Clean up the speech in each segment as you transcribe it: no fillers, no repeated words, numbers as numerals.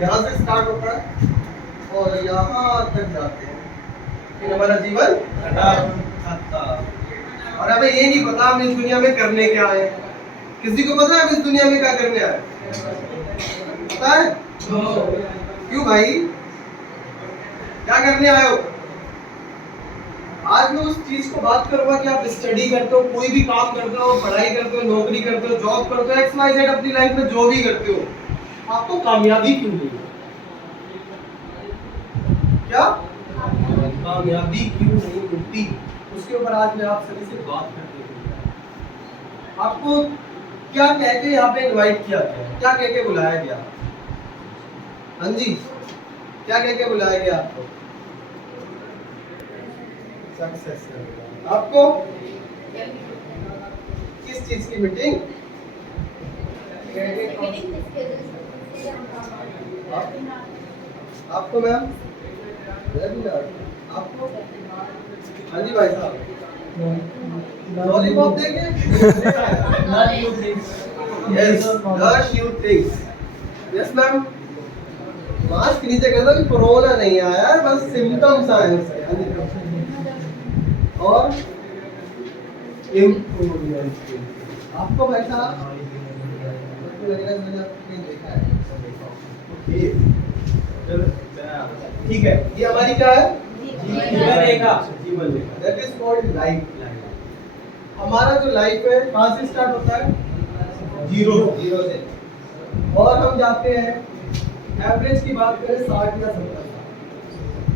यहाँ से स्टार्ट होता है और यहाँ तक जाते हैं, फिर हमारा जीवन खत्म। और हमें ये नहीं पता हम इस दुनिया में करने क्या आए। किसी को पता है हम इस दुनिया में क्या करने आए? पता है? क्यों भाई, क्या करने आए हो? आज मैं उस चीज को बात करूंगा कि आप स्टडी करते हो, कोई भी काम करते हो, पढ़ाई करते हो, नौकरी करते हो, जॉब करते हो, XYZ अपनी लाइफ में जो भी करते हो, आपको कामयाबी क्यों नहीं है? क्या कामयाबी क्यों नहीं मिलती? उसके ऊपर आज मैं आप सभी से बात करने को। आपको क्या कह के यहाँ पे इनवाइट किया गया? क्या कह के बुलाया गया? हाँ जी, क्या कह के बुलाया गया आपको? सक्सेस। आपको किस चीज की मीटिंग? आपको मैम? आपको? हाँ जी भाई साहब, लॉलीपॉप देंगे? Yes ma'am. मास्क नीचे कहता कि कोरोना नहीं आया है, बस सिम्टम्स आए हैं। और आपको भाई साहब लग रहा है मैंने आपको देखा है। ठीक है, ये हमारी क्या है? जीवन रेखा। जीवन रेखा, दैट इज कॉल्ड लाइफ। हमारा जो लाइफ है कहाँ से स्टार्ट होता है? जीरो से। और हम जाते हैं, एवरेज की बात करें 60 या 70 साल,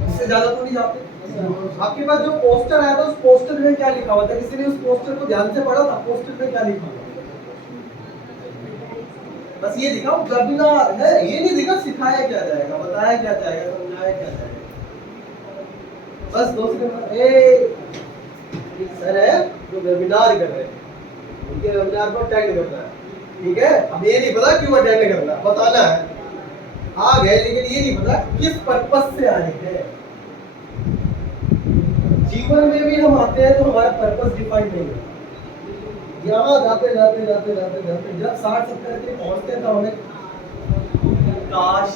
इससे ज्यादा तो नहीं जाते। आपके पास जो पोस्टर आया था, उस पोस्टर में क्या लिखा हुआ था? किसी ने उस पोस्टर को ध्यान से पढ़ा था? पोस्टर में क्या लिखा हुआ? बस ये दिखा वेबिनार है, ये नहीं दिखा सिखाया क्या जाएगा, बताया क्या जाएगा, समझाया क्या जाएगा। बस दोस्तों, ये सर है जो वेबिनार कर रहे हैं, उनके वेबिनार को अटेंड करना है, ठीक है? अब ये नहीं पता क्यों अटेंड करना, बताना है। आ गए, लेकिन ये नहीं पता किस पर्पस से आए हैं। जीवन में भी हम आते हैं तो हमारा पर्पस डिफाइन नहीं है। यहाँ जाते जाते जाते जाते जाते जब 60-70 के पहुंचते हैं तो हमें काश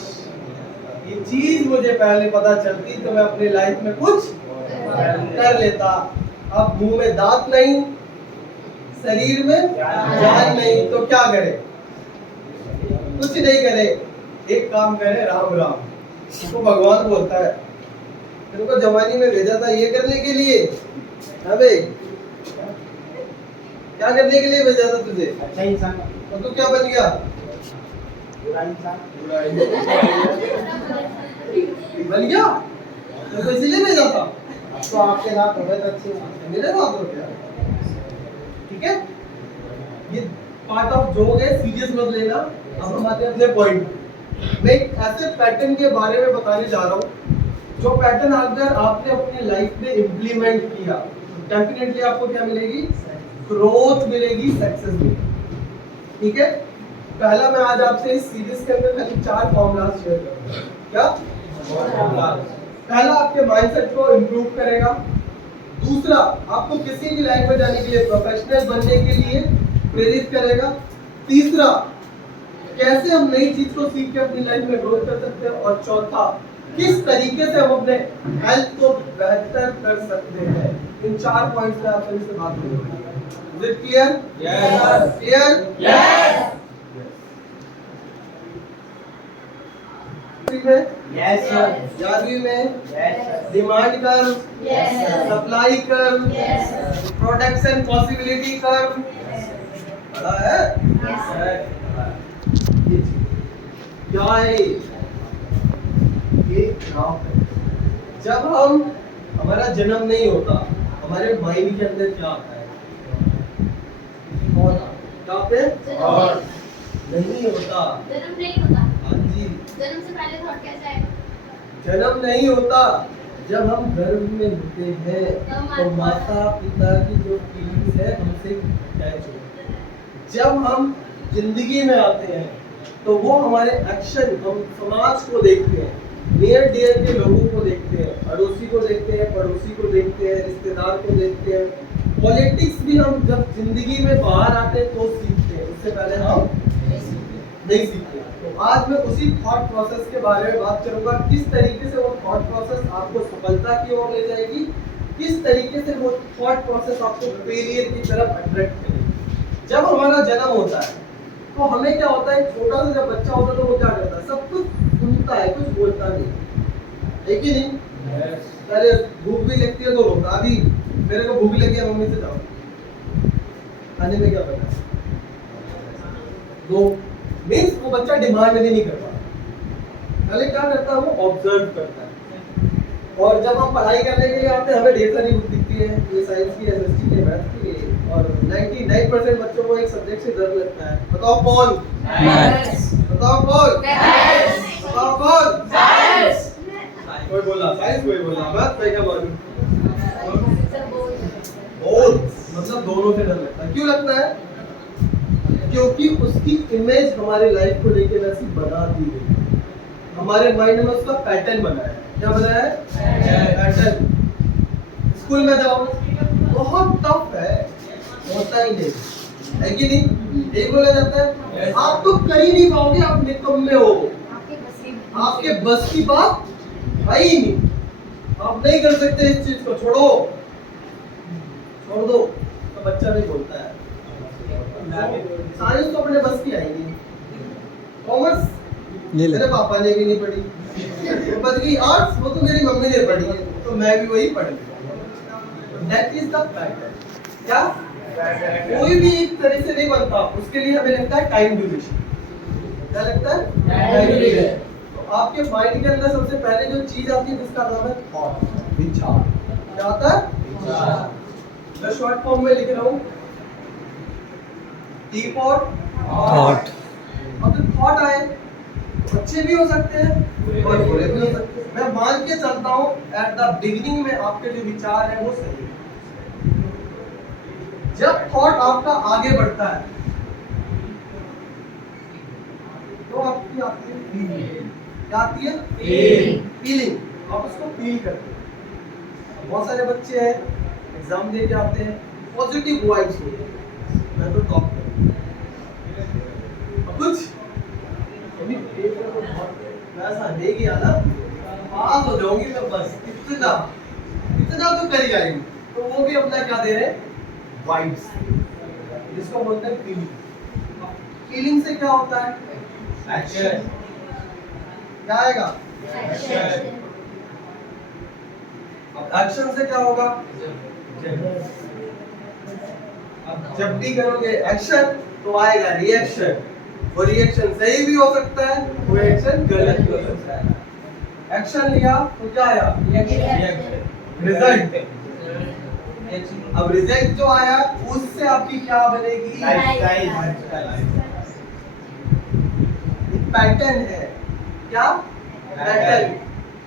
ये चीज मुझे पहले पता चलती तो मैं अपनी लाइफ में कुछ कर लेता। अब मुंह में दांत नहीं, शरीर में जान नहीं, तो क्या करे? कुछ नहीं करे, एक काम करे, राम राम। इसको भगवान बोलता है, तेरे को जवानी में भेजा था ये करने के लिए। अबे क्या करने के लिए भेजा था तुझे? अच्छा इंसान। तो तू क्या बन गया? बुरा इंसान। बन गया? तो इसलिए भेजा था। अब तो आपके साथ हो गए तो अच्छी बात है, मेरे साथ हो गया। ठीक है, ये पार्ट ऑफ जोक है, सीरियस मत लेना। अब हम आते हैं अपने पॉइंट। मैं एक ऐसे पैटर्न के बारे में बताने जा रहा हूँ जो पैटर्न अगर आपने अपनी लाइफ में इम्प्लीमेंट किया तो डेफिनेटली आपको क्या मिलेगी? ग्रोथ मिलेगी, सक्सेस मिलेगी। ठीक है, पहला मैं आज आपसे इस सीरीज के अंदर खाली 4 फॉर्मूलाज शेयर करूंगा। क्या? पहला आपके माइंडसेट को इंप्रूव करेगा। दूसरा, आपको किसी भी लाइन में जाने के लिए, प्रोफेशनल बनने के लिए प्रेरित करेगा। तीसरा, कैसे हम नई चीज को सीख के अपनी लाइफ में ग्रोथ कर सकते हैं। और चौथा, किस तरीके से हम अपने हेल्थ को बेहतर कर सकते हैं। इन 4 पॉइंट्स पे आपसे इससे बात करेंगे। Is it clear? Yes. Clear? Yes. Yes sir. 11वीं में? Yes sir. Demand curve? Yes sir. Supply curve? Yes sir. Production possibility curve? Yes sir. पढ़ा है? Yes sir. क्या है ये? ग्राफ है। जब हमारा जन्म नहीं होता, हमारे माइंड के अंदर क्या आता है? क्या पे? और नहीं होता। जन्म नहीं होता। हाँ जी। जन्म से पहले थॉट कैसा है? जन्म नहीं होता। जब हम गर्भ में होते हैं तो माता पिता की जो फीलिंग्स है हमसे अटैच होती है। जब हम जिंदगी में आते हैं तो वो हमारे एक्शन, हम समाज को देखते हैं, नियर डियर के लोगों को देखते हैं, अड़ोसी को देखते हैं, पड़ोसी को देखते हैं, रिश्तेदार को देखते हैं। पॉलिटिक्स भी हम जब जिंदगी में बाहर आते हैं तो सीखते हैं, उससे पहले हम नहीं सीखते। आज मैं उसी थॉट प्रोसेस के बारे में बात करूंगा, किस तरीके से वो थॉट प्रोसेस आपको सफलता की ओर ले जाएगी, किस तरीके से वो थॉट प्रोसेस आपको फेलियर की तरफ अट्रैक्ट करेगी। जब हमारा जन्म होता है तो हमें क्या होता है, छोटा सा जब बच्चा होता है तो वो क्या करता है, सब कुछ सुनता है, कुछ बोलता नहीं है कि नहीं। अरे भूख भी लगती है तो रोता, अभी मेरे को भूख लगी है, मम्मी से जाओ खाने में क्या पता है दो, मीन्स वो बच्चा डिमांड भी नहीं कर पाता, पहले क्या करता है वो ऑब्जर्व करता है। और जब हम पढ़ाई करने के लिए आते हैं हमें ढेर सारी बुक दिखती है, ये साइंस की, एसएसटी की, मैथ्स की, और 99% बच्चों को एक सब्जेक्ट से डर लगता है। बताओ कौन? बताओ कौन? बताओ कौन? कोई बोला साइंस, कोई बोला मैथ, कोई क्या मालूम। मतलब दोनों से डर लगता है। क्यों लगता है? क्योंकि उसकी इमेज हमारे लाइफ को लेकर वैसी बना दी गई, हमारे माइंड में उसका पैटर्न बना है। क्या बना है? पैटर्न। स्कूल में जाओ, बहुत टफ है, होता ही नहीं है कि नहीं, यही बोला जाता है आप तो कर ही नहीं पाओगे, आप निकम्मे हो, आपके बस की बात है ही नहीं, आप नहीं कर सकते इस चीज को, छोड़ो छोड़ दो। तो बच्चा भी बोलता है साइंस तो अपने बस की आई नहीं, कॉमर्स मेरे पापा ने भी नहीं पढ़ी, वो बच गई आर्ट्स, वो तो मेरी मम्मी ने पढ़ी है, तो मैं भी वही पढ़ लूंगा। That is the factor. क्या कोई भी एक तरह से नहीं बनता, उसके लिए हमें लगता है टाइम ड्यूरेशन। क्या लगता है? Time duration. तो आपके माइंड के अंदर सबसे पहले जो चीज आती है जिसका नाम है थॉट, विचार। क्या आता है? विचार। मैं शॉर्ट फॉर्म में लिख रहा हूँ, T for थॉट। अब जो थॉट आए अच्छे भी हो सकते हैं और बुरे भी हो सकते हैं। मैं मान के चलता हूँ एट द बिगिनिंग में आपके जो विचार है वो सही है। जब थॉट आपका आगे बढ़ता है तो आपकी आती है फीलिंग। क्या आती है? फीलिंग। आप उसको फील करते हैं। बहुत सारे बच्चे हैं एग्जाम दे के आते हैं, पॉजिटिव वाइब्स होते हैं, मैं तो टॉप करूँ, कुछ वैसा नहीं किया ना, पास हो जाऊंगी मैं बस, इतना इतना तो कर ही आएंगे। तो वो भी अपना क्या दे रहे हैं? वाइब्स, जिसको बोलते हैं फीलिंग। फीलिंग से क्या होता है? एक्शन। क्या आएगा? एक्शन। अब एक्शन से क्या होगा? अब जब भी करोगे एक्शन तो आएगा रिएक्शन, और रिएक्शन सही भी हो सकता है, वो एक्शन गलत भी हो सकता है। एक्शन लिया तो क्या आया? रिजल्ट। अब रिजल्ट जो आया उससे आपकी क्या बनेगी? लाइफस्टाइल। पैटर्न है। क्या? पैटर्न।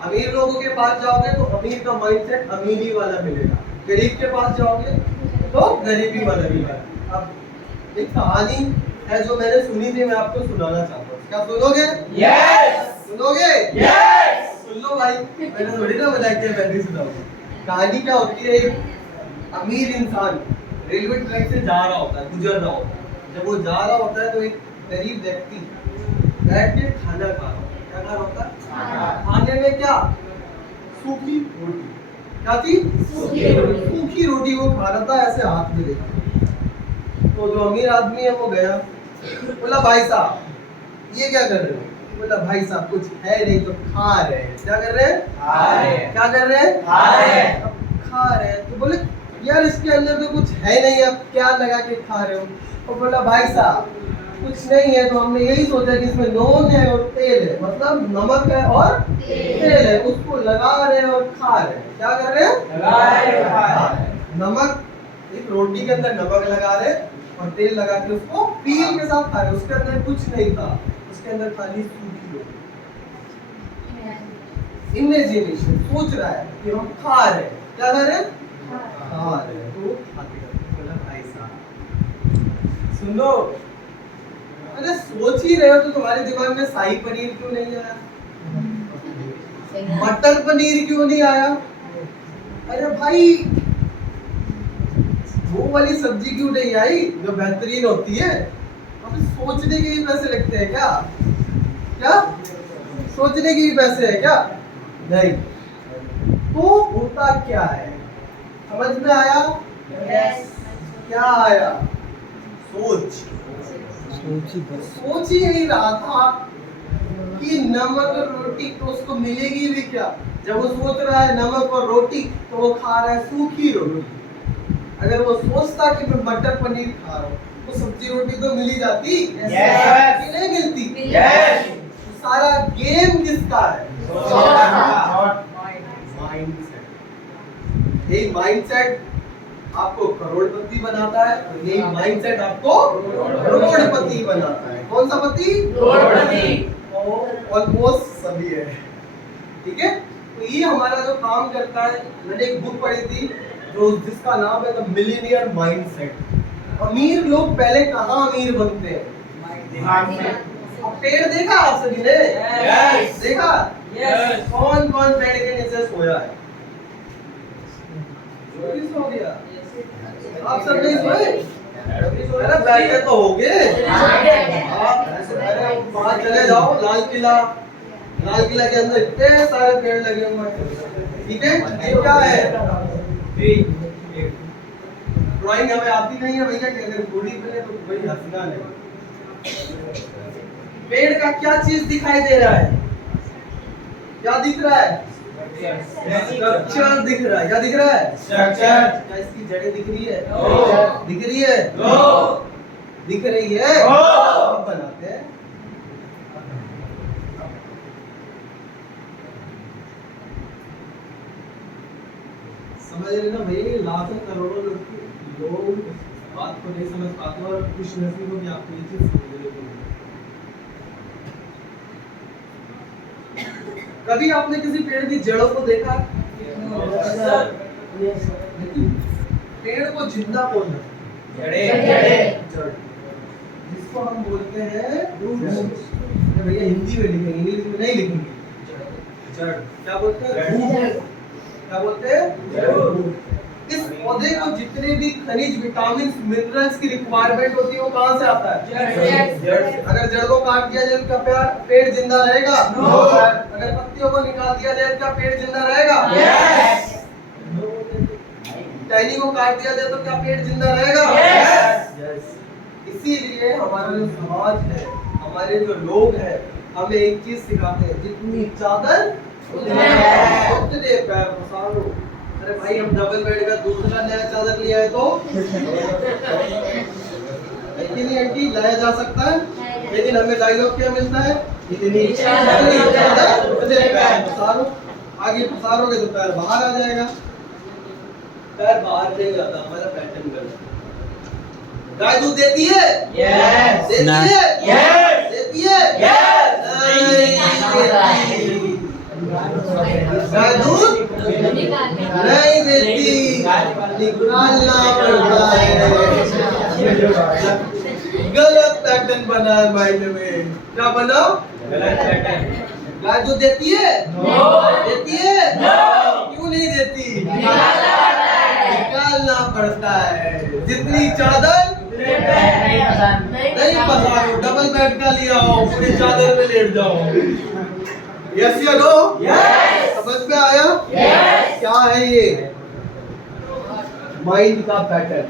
अमीर लोगों के पास जाओगे तो अमीर का माइंडसेट अमीरी वाला मिलेगा, गरीब के पास जाओगे तो गरीबी वाला मिलेगा। अब एक कहानी है जो मैंने सुनी थी, मैं आपको सुनाना चाहता हूँ। क्या सुनोगे? यस। सुनोगे? यस। सुन लो भाई, मैंने थोड़ी ना मजाक किया, मैं भी सुनाऊंगा। कहानी क्या होती है, एक अमीर इंसान रेलवे ट्रैक से जा रहा होता है, गुजर रहा होता है। जब वो जा रहा होता है तो एक गरीब व्यक्ति बैठ के खाना खा रहा होता है। क्या खा रहा होता है? खाने में क्या? सूखी रोटी। क्या थी? सूखी रोटी। सूखी रोटी वो खा रहा था, ऐसे हाथ में लेकर। तो जो अमीर आदमी है वो गया, बोला भाई साहब ये क्या कर रहे हो? बोला भाई साहब कुछ है नहीं तो खा रहे हैं। क्या कर रहे हैं? खा रहे हैं। क्या कर रहे हैं? खा रहे हैं। अब खा रहे हैं तो बोले यार इसके अंदर तो कुछ है नहीं, अब क्या लगा के खा रहे हो? तो बोला भाई साहब कुछ नहीं है, तो हमने यही सोचा कि इसमें नून है और तेल है, मतलब नमक है और तेल है, उसको लगा रहे हैं और खा रहे हैं। क्या कर रहे हैं? लगा रहे हैं, खा रहे हैं। नमक, एक रोटी के अंदर नमक लगा रहे और तेल लगा के उसको पील के साथ खा रहे। उसके अंदर कुछ नहीं था, उसके अंदर खाली सूखी रोटी। इमेजिनेशन, सोच रहा है कि हम खा रहे हैं। क्या कर रहे हैं? खा रहे हैं। तो बोला भाई साहब सुनो, अरे सोच ही रहे हो तो तुम्हारे दिमाग में शाही पनीर क्यों नहीं आया? मटर पनीर क्यों नहीं आया? अरे भाई वो वाली सब्जी क्यों नहीं आई जो बेहतरीन होती है? अब सोचने के ही पैसे लगते हैं क्या? क्या सोचने की भी पैसे है क्या? नहीं। तो होता क्या है, समझ में आया? क्या आया? सोच सोच ही नहीं रहा था कि नमक और रोटी तो उसको मिलेगी भी क्या। जब वो सोच रहा है नमक और रोटी, तो वो खा रहा है सूखी रोटी। अगर वो सोचता कि मैं मटर पनीर खा रहा हूँ, तो सब्जी रोटी तो मिल ही जाती कि नहीं मिलती? तो सारा गेम किसका है? माइंडसेट। यही माइंडसेट आपको करोड़पति बनाता है, और यही माइंडसेट आपको करोड़पति बनाता है। कौन सा पति? करोड़पति। ऑलमोस्ट सभी है, ठीक है। तो ये हमारा जो काम करता है, मैंने एक बुक पढ़ी थी जो जिसका नाम है द मिलियनियर माइंडसेट। अमीर लोग पहले कहाँ अमीर बनते हैं? दिमाग में। पेड़ देखा आप सभी ने? देखा? कौन कौन पेड़ के नीचे सोया है? सो गया? आप सब नहीं सोए? अरे बैठे तो हो गए। अरे वहाँ चले जाओ, लाल किला के अंदर इतने सारे पेड़ लगे हुए हैं, ठीक है। ये क्या है? ड्राइंग हमें आती नहीं है भैया, कि अगर बूढ़ी बने तो कोई हंसना नहीं। पेड़ का क्या चीज दिखाई दे रहा है? क्या दिख रहा है? स्ट्रक्चर दिख रहा है। क्या दिख रहा है? स्ट्रक्चर। क्या इसकी जड़ें दिख रही है? दिख रही है? दिख रही है? बनाते हैं। समझ रहे ना भैया, लाखों करोड़ों लोग बात को नहीं समझ पाते, और खुश नसीब हो कि आपको ये चीज समझने को मिली। कभी आपने किसी पेड़ की जड़ों को देखा? पेड़ को जिंदा कौन है? जड़, जिसको हम बोलते हैं रूट। भैया हिंदी में लिखेंगे, इंग्लिश में नहीं लिखेंगे। जड़ क्या बोलते हैं? क्या बोलते हैं? इस पौधे को जितने भी खनिज, विटामिन, मिनरल्स की रिक्वायरमेंट होती है, वो कहाँ से आता है? जड़ से। अगर जड़ को काट दिया जाए तो क्या पेड़ जिंदा रहेगा? अगर पत्तियों को निकाल दिया जाए तो क्या पेड़ जिंदा रहेगा? टहनी को काट दिया जाए तो क्या पेड़ जिंदा रहेगा? इसीलिए हमारा जो समाज है, हमारे जो लोग हैं, हमें एक चीज सिखाते हैं, जितनी चादर उतने पैर पसारो। अरे भाई, हम डबल बेड का दूसरा नया चादर लिया है तो नहीं आंटी, लाया जा सकता है, लेकिन हमें डायलॉग क्या मिलता है? इतनी चादर उतने पैर पसारो। आगे पसारोगे तो पैर बाहर आ जाएगा। पैर बाहर नहीं जाता, हमारा पैटर्न गलत। गाय दूध देती है? देती है? देती है? गाय दूध नहीं देती, निकालना पड़ता है। गलत पैटर्न बना है माइंड में। क्या बना? गलत पैटर्न। गाय दूध देती है? देती है? क्यों नहीं देती? निकालना पड़ता है। जितनी चादर नहीं पसारो, डबल बेड का लिया हो, पूरी चादर में लेट जाओ। यस या नो? समझ में आया? क्या है ये? माइंड का पैटर्न।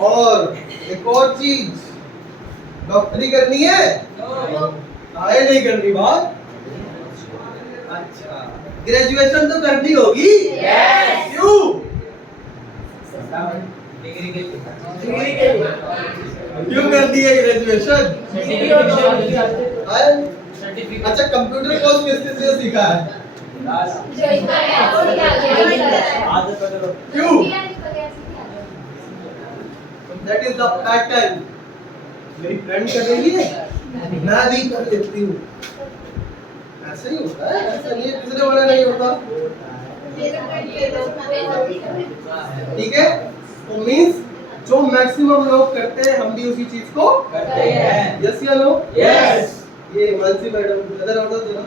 और एक और चीज, डॉक्टरी करनी है? काहे नहीं करनी बात? अच्छा, ग्रेजुएशन तो करनी होगी। क्यों? क्यों करनी है ग्रेजुएशन? अच्छा, कंप्यूटर कोर्स किसने से सीखा है? क्यों? That is the pattern. मेरी फ्रेंड करेगी, मैं भी कर लेती हूँ। ऐसे ही होता है, ऐसा नहीं है, किसने बोला नहीं होता? ठीक है, तो मींस जो मैक्सिमम लोग करते हैं, हम भी उसी चीज को करते हैं। यस या नो? यस। ये मानसी मैडम नजर आता है ना?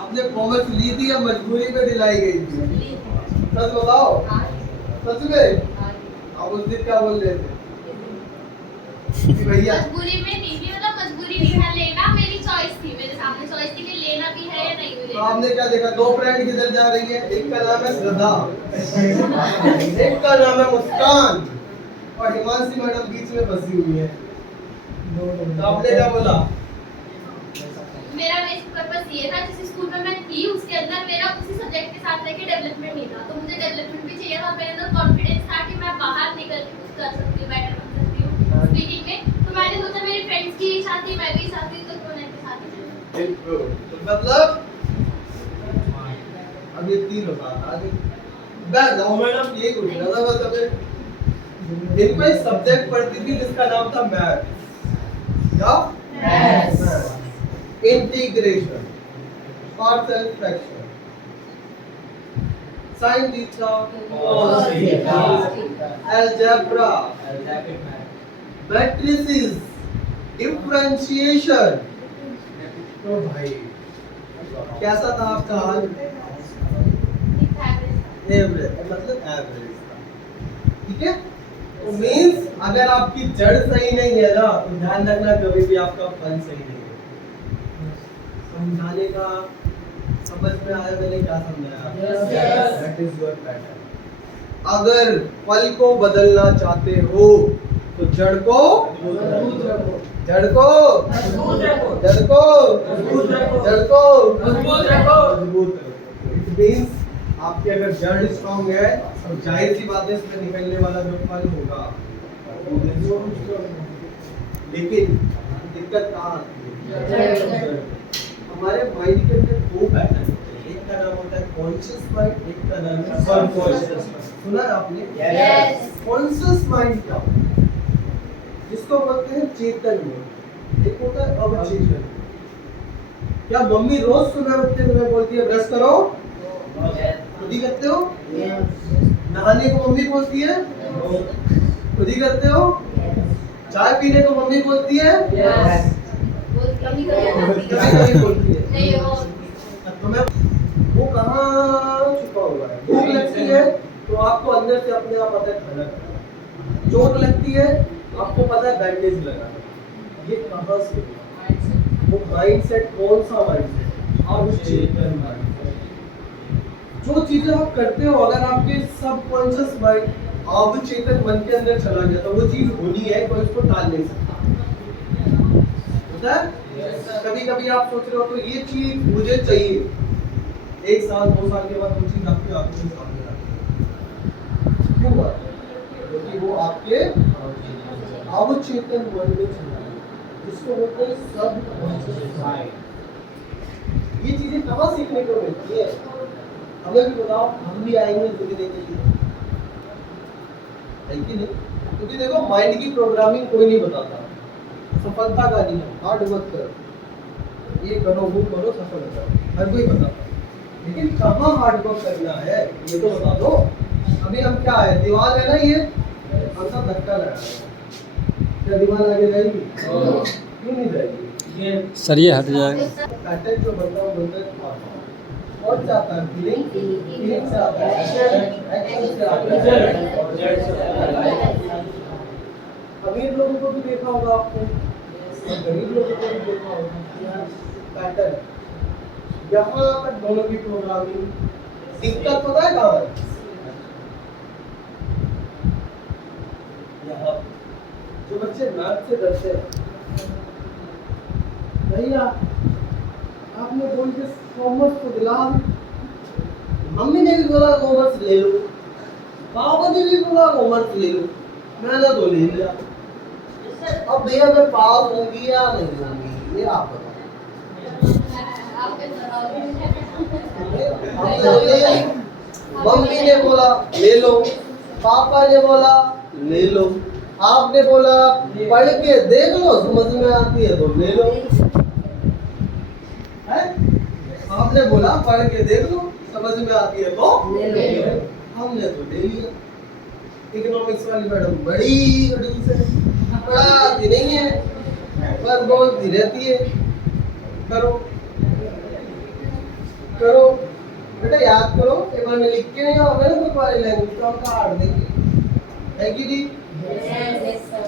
आपने कॉमर्स ली थी या मजबूरी में दिलाई गई थी? सच बताओ। सच में? आप उस दिन क्या बोल रहे थे कि भैया मजबूरी में नहीं थी, मतलब मजबूरी नहीं था लेना, मेरी चॉइस थी, मेरे सामने चॉइस थी कि लेना भी है या नहीं भी तो लेना। आपने क्या देखा, दो फ्रेंड किधर जा रही है, एक का नाम है श्रद्धा, एक का नाम है मुस्कान, और हिमांशी मैडम बीच में फंसी हुई है। तो आपने क्या बोला? मेरा बेसिक पर्पस ये था, जिस स्कूल में मैं थी उसके अंदर मेरा उसी सब्जेक्ट के साथ लेके डेवलपमेंट नहीं था, तो मुझे डेवलपमेंट भी चाहिए था। मेरे अंदर कॉन्फिडेंस था कि मैं बाहर निकल के कुछ कर सकती हूँ, बेटर बन सकती हूँ स्पीकिंग में। तो मैंने सोचा मेरी फ्रेंड्स की इच्छा थी, मैं भी चाहती हूँ, तो क्यों नहीं के साथ ही चलूं। तो मतलब अब ये तीन होता आगे बैठ जाओ मैडम, यही कुछ ना था बस। अबे दिन में सब्जेक्ट पढ़ती थी जिसका नाम था मैथ, क्या Maths. Integration, partial fraction, sine theta, Cos theta. Algebra, matrices, differentiation. तो भाई कैसा था आपका हाल? एवरेज, मतलब एवरेज था, ठीक है। तो मींस अगर आपकी जड़ सही नहीं है ना, तो ध्यान रखना कभी भी आपका फल सही नहीं है। समझाने का समझ में आया मैंने क्या समझाया? That is your pattern. अगर फल को बदलना चाहते हो तो जड़ को जड़ को जड़ को जड़ को मजबूत रखो। इट मींस आपकी अगर जड़ स्ट्रांग है तो जाहिर सी बात है इसमें निकलने वाला जो फल होगा। लेकिन दिक्कत कहाँ आती है? हमारे माइंड के अंदर दो पैटर्न होते हैं, एक का नाम होता है कॉन्शियस माइंड, एक का नाम है सबकॉन्शियस माइंड। सुना है आपने? Yes. कॉन्शियस माइंड क्या होता है? जिसको बोलते हैं चेतन में, एक होता है अवचेतन। क्या मम्मी रोज सुबह उठते समय बोलती है ब्रश करो? खुद ही करते हो? नहाने को मम्मी बोलती है? खुद ही करते हो? चाय पीने को मम्मी बोलती है? कभी कभी बोलती है। नहीं हो। तो मैं वो कहाँ छुपा हुआ है? भूख लगती है तो आपको अंदर से अपने आप पता है खाना खाना, चोट लगती है आपको पता है बैंडेज लगाना। ये कहाँ से हुआ? वो माइंडसेट कौन सा माइंडसेट? अवचेतन माइंडसेट। जो चीजें आप करते हो अगर आपके सबकॉन्शियस माइंड अवचेतन मन के अंदर चला गया तो वो चीज होनी है, कोई उसको टाल नहीं सकता। होता है? कभी कभी आप सोच रहे हो तो ये चीज मुझे चाहिए, 1 साल 2 साल के बाद वो चीज आपके आंखों के सामने आती है। क्यों बात? क्योंकि वो आपके अवचेतन मन में चला गया, जिसको बोलते हैं सबकॉन्शियस माइंड। ये चीजें कहाँ सीखने को मिलती है? हमें भी बताओ, हम भी आएंगे सीखने के लिए, है कि नहीं? क्योंकि देखो माइंड की प्रोग्रामिंग कोई नहीं बताता, सफलता का नहीं, हार्ड वर्क करो, ये करो वो करो सफल हो जाओ, हर कोई बताता। लेकिन कहाँ हार्ड वर्क करना है ये तो बता दो। अभी हम क्या है, दीवार है ना, ये हम सब धक्का लगा रहे हैं, क्या दीवार आगे जाएगी? क्यों नहीं जाएगी? सर ये हट जाएगा। पैटर्न जो बनता है वो बनता है कौन चाहता है? फीलिंग से आता है, एक्शन से आता है। अमीर लोगों को भी देखा होगा आपने, और गरीब लोगों को भी देखा होगा पैटर्न। यहाँ तक दोनों की प्रोग्रामिंग, दिक्कत पता है कहाँ है? यहाँ जो बच्चे मैथ से डरते हैं, भैया आपने बोल के कॉमर्स को दिला, मम्मी ने भी बोला कॉमर्स ले लो, पापा ने भी बोला कॉमर्स ले लो, मैंने तो ले लिया। अब भैया मैं पास होंगी या नहीं होंगी ये आप बताओ। मम्मी ने बोला ले लो, पापा ने बोला ले लो, आपने बोला पढ़ के देख लो समझ में आती है तो ले लो, है? आपने बोला पढ़ के देख लो समझ में आती है तो ले लो, हमने तो ले लिया। इकोनॉमिक्स वाली मैडम बड़ी खड़ूस है, पढ़ाती नहीं है, बस बोलती रहती है करो करो बेटा, याद करो, एक बार में लिख के नहीं आओगे ना तो तुम्हारी लैंग्वेज तो हम काट देंगे। है कि नहीं? Yes, sir.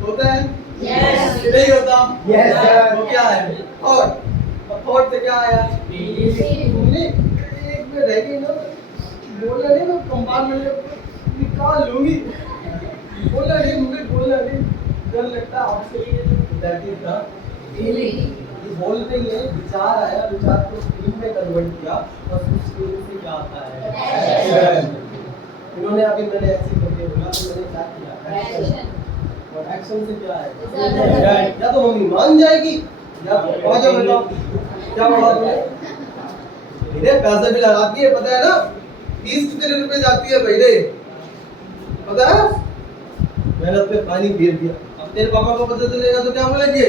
होता है? Yes. नहीं होता? Yes, sir. वो क्या है? थॉट से क्या आया? तुमने एक में रह गई ना, बोला नहीं मैं कंपार्टमेंट में निकाल लूंगी, बोला नहीं मुझे, बोला नहीं, डर लगता आपसे। That is the feeling. ये बोल नहीं है, विचार आया, विचार को फीलिंग में कन्वर्ट किया और उस फीलिंग से क्या आता है? एक्शन। इन्होंने अभी मैंने ऐसे करके बोला तो मैंने क्या किया? एक्शन। और एक्शन से क्या है? रिजल्ट। या तो मम्मी मान जाएगी या तो आ जाओ बेटा, क्या बोला तुमने? मेरे पैसे भी लगाती है, पता है ना? फीस कितने रुपए जाती है महीने, पता है? मेहनत पे पानी फेर दिया। अब तेरे पापा को पता चलेगा तो क्या बोलेंगे?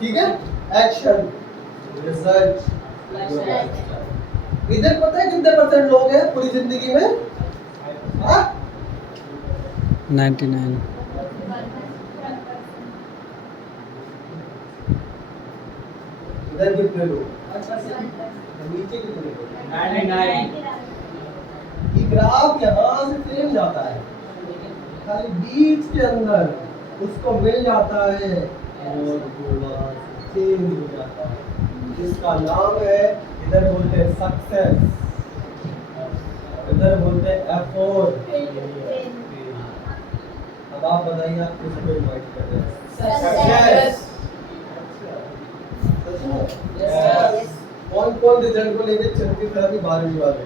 ठीक है? Action, research. इधर पता है कितने % लोग हैं पूरी जिंदगी में? हाँ? 99. इधर कितने लोग? नीचे कितने लोग? 99. ये ग्राफ यहाँ से सेम जाता है, खाली बीच के अंदर उसको मिल जाता है और वो वहाँ से चेंज हो जाता है, जिसका नाम है, इधर बोलते हैं सक्सेस, इधर बोलते हैं एफर्ट। अब आप बताइए आप किसको इनवाइट कर रहे हैं? Success. Yes. कौन कौन रिजल्ट को लेके चिंतित है अभी? 12वीं वाले,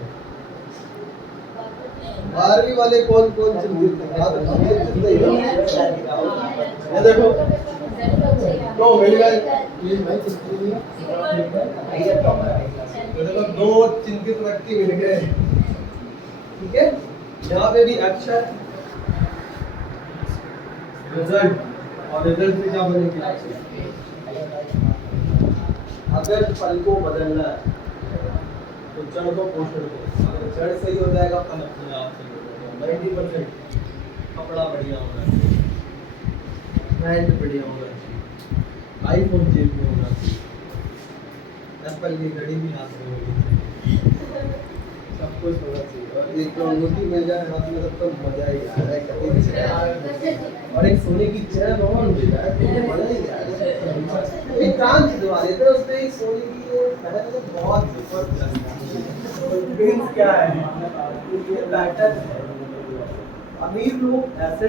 12वीं वाले कौन कौन चिंतित है? ये देखो, दो मिल गए। ये देखो, दो चिंतित व्यक्ति मिल गए। ठीक है, यहाँ पे भी एक्शन, रिजल्ट, और रिजल्ट से क्या बनेगी? अगर फल को बदलना है तो जड़ को पोषण दो। अगर जड़ सही हो जाएगा फल अपने आप सही हो जाएगा। 90% कपड़ा बढ़िया होना चाहिए, पैंट बढ़िया होना चाहिए, आईफोन जेब में होना चाहिए, एप्पल की घड़ी भी हाथ में होनी चाहिए, सब कुछ होना चाहिए। और एक तो अंगूठी मिल जाए हाथ में तब तो मजा ही आ रहा है कभी। और एक सोने की चेन और मिल जाए तो मजा ही आ रहा है। एक कान दिलवा देते हैं उसमें, एक सोने की पहले तो बहुत जबरदस्त क्या है, ये पैटर्न है। अमीर लोग ऐसे